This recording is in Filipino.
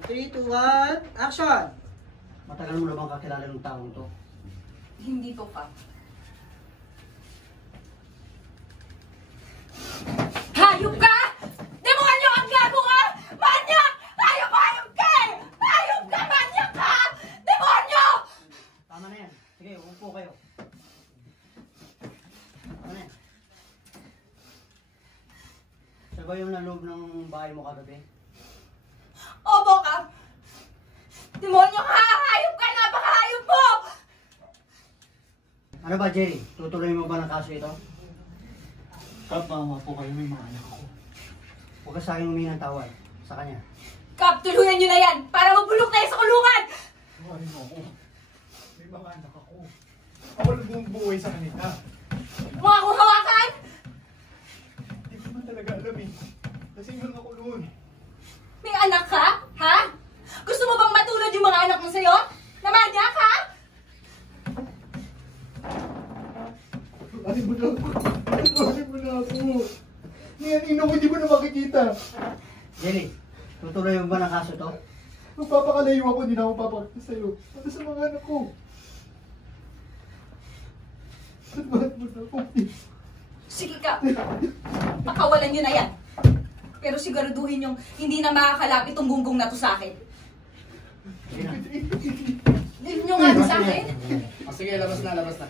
3, 2, 1, action! Matagal mo na bang kakilala ng taong to? Hindi to pa. Hayop ka! Demonyo ang gago ka! Manyak! Hayop ka eh! Hayop ka! Manyak ka! Demonyo! Tama na yan. Sige, upo kayo. Tama na yan. Siya ba yung naloob ng bahay mo kagabi? Obo ka! Demonyo ka! Hayop ka! Napakahayop mo! Ano ba, Jerry? Tutuloy mo ba ng kaso ito? Kap, maawa po kayo, may mga anak ko. Huwag ka sa akin humingi ng tawad sa kanya. Kap, tuluyan nyo na yan para mabulok tayo sa kulungan! Tumarin mo ako. May mga anak ako. Ako lang bumubuhay sa kanila. Mga kung hawakan! Hindi ko man talaga alam eh. Lasing lang ako noon. May anak ka? Ha? Gusto mo bang matulad yung mga anak mo sa'yo? Namanyak ka? Tumarin mo na ako. Tumarin mo na ako. Ngayon, ino mo, hindi mo na makikita. Jerry, tutuloy mo ba ng kaso to? Magpapakalayo ako, hindi na ako papakita sa'yo. Ano sa mga anak ko? Tumarin mo na ako, please. Sige ka. Pakawalan nyo na yan. Pero siguraduhin yung hindi na makakalapit tong gunggong na to sa akin. Sige na. Leave nyo nga to sa akin. Sige, labas na, labas na.